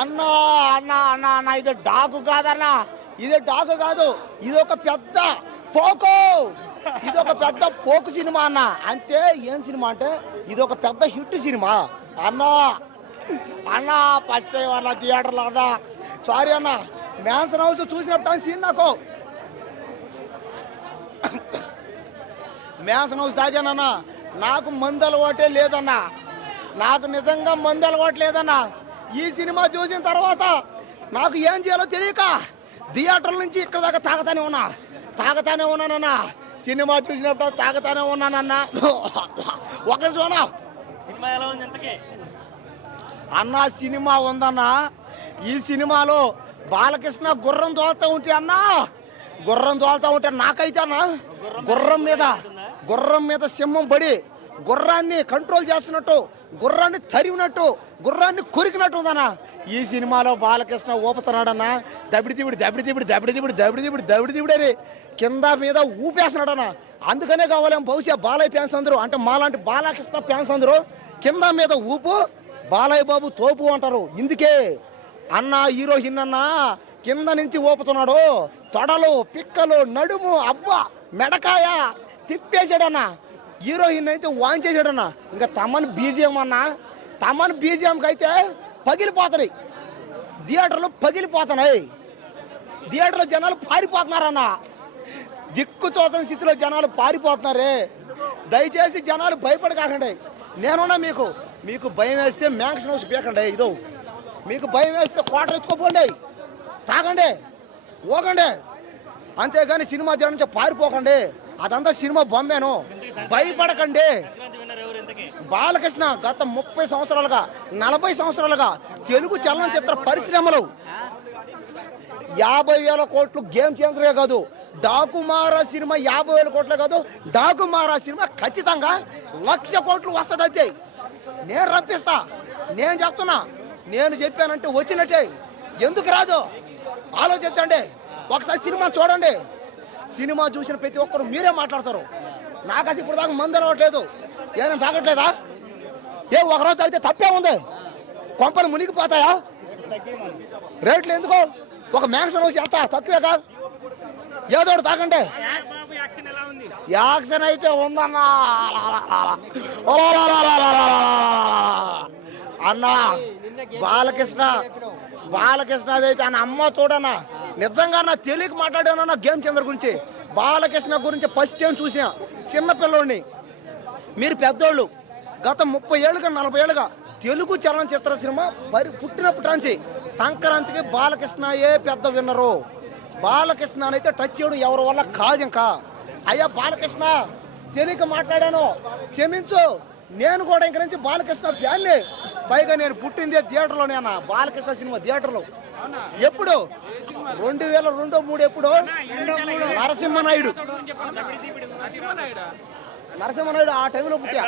అన్న అన్న అన్న అన్న ఇది డాకు కాదన్నా, ఇది డాకు కాదు, ఇది ఒక పెద్ద పోకు, ఇది ఒక పెద్ద పోకు సినిమా అన్న. అంటే ఏం సినిమా అంటే ఇది ఒక పెద్ద హిట్ సినిమా అన్న. అన్న ఫస్ట్ టైం అన్న థియేటర్లో అన్న, సారీ అన్న, మ్యాన్సన్ హౌస్ చూసినప్పుడు సీన్ నాకు మ్యాన్సన్ హౌస్ తాగానన్నా. నాకు మందు అలవాటే లేదన్నా, నాకు నిజంగా మందు అలవాటు లేదన్నా. ఈ సినిమా చూసిన తర్వాత నాకు ఏం చేయాలో తెలియక థియేటర్ నుంచి ఇక్కడ దాకా తాగుతానే ఉన్నానన్నా. సినిమా చూసినప్పుడు తాగుతానే ఉన్నానన్నా. ఒక నిమిషం అన్నా, సినిమా ఉందన్నా. ఈ సినిమాలో బాలకృష్ణ గుర్రం తోలుతూ ఉంటే అన్నా, గుర్రం తోలుతూ ఉంటే నాకైతే అన్నా గుర్రం మీద సింహం పడి గుర్రాన్ని కంట్రోల్ చేస్తున్నట్టు, గుర్రాన్ని తరివినట్టు, గుర్రాన్ని కొరికినట్టు ఉందన్నా. ఈ సినిమాలో బాలకృష్ణ ఊపుతున్నాడన్నా. దబిడి అని కింద మీద ఊపేస్తున్నాడన్నా. అందుకనే కావాలేం బహుశా బాలయ్య ఫ్యాన్స్ అందరూ, అంటే మాలాంటి బాలకృష్ణ ఫ్యాన్స్ అందరూ కింద మీద ఊపు బాలయ్య బాబు తోపు అంటారు. ఇందుకే అన్న హీరోయిన్ అన్న కింద నుంచి ఊపుతున్నాడు. తొడలు, పిక్కలు, నడుము, అబ్బా మెడకాయ తిప్పేసాడన్నా. హీరోయిన్ అయితే వాంచేసాడన్నా. ఇంకా తమన్ బీజిఎం అన్నా, తమన్ బీజిఎంకి అయితే పగిలిపోతున్నాయి థియేటర్లో, థియేటర్లో జనాలు పారిపోతున్నారన్నా. దిక్కు తోచని స్థితిలో జనాలు పారిపోతున్నారే. దయచేసి జనాలు భయపడకాకండి. నేనున్నా మీకు భయం వేస్తే మ్యాక్స్ హౌస్ పీకండి. ఇదో మీకు భయం వేస్తే క్వార్టర్ ఎత్తుకోపోండి, తాగండి, ఓగండి, అంతేగాని సినిమా థియేటర్ నుంచి పారిపోకండి. అదంతా సినిమా బొమ్మేను, భయపడకండి. బాలకృష్ణ గత 30 సంవత్సరాలుగా 40 సంవత్సరాలుగా తెలుగు చలనచిత్ర పరిశ్రమలో 50,000 కోట్లు గేమ్ చేంజరే కాదు, డాకుమారా సినిమా 50,000 కోట్లే కాదు, డాకుమారా సినిమా ఖచ్చితంగా 1,00,000 కోట్లు వస్తుందంతే. నేను రప్పిస్తా, నేను చెప్తున్నా. నేను చెప్పానంటే వచ్చినట్టే. ఎందుకు రాదు ఆలోచించండి. ఒకసారి సినిమా చూడండి. సినిమా చూసిన ప్రతి ఒక్కరు మీరే మాట్లాడతారు. నాకు అసలు ఇప్పుడు దాకా మందు అలవట్లేదు, ఏదైనా తాగట్లేదా? ఒకరోజు తాగితే తప్పే ఉంది? కొంపలు మునిగిపోతాయా? రేట్లు ఎందుకు? ఒక మ్యాక్సిమం వచ్చి ఎంత తక్కువే కాదు, ఏదో ఒకటి తాగండి. యాక్షన్ అయితే ఉందన్నా అన్నా. బాలకృష్ణ అయితే అన్న అమ్మ చూడన్నా. నిజంగా నా తెలియక మాట్లాడానన్నా గేమ్ చేంజర్ గురించి. బాలకృష్ణ గురించి ఫస్ట్ టైం చూసిన చిన్నపిల్లోడిని. మీరు పెద్దోళ్ళు గత 30 ఏళ్ళుగా 40 ఏళ్ళుగా తెలుగు చలనచిత్ర సినిమా పుట్టినప్పటి నుంచి సంక్రాంతికి బాలకృష్ణయే పెద్ద విన్నరు. బాలకృష్ణ అయితే టచ్ చేయడం ఎవరి వల్ల కాదు. ఇంకా అయ్యా బాలకృష్ణ తెలియక మాట్లాడాను, క్షమించు. నేను కూడా ఇంక నుంచి బాలకృష్ణ ఫ్యాన్ని. పైగా నేను పుట్టిందే థియేటర్లోనే అన్న. బాలకృష్ణ సినిమా థియేటర్లో ఎప్పుడు 2002-03 ఎప్పుడు నరసింహనాయుడు ఆ టైంలో పుట్టా.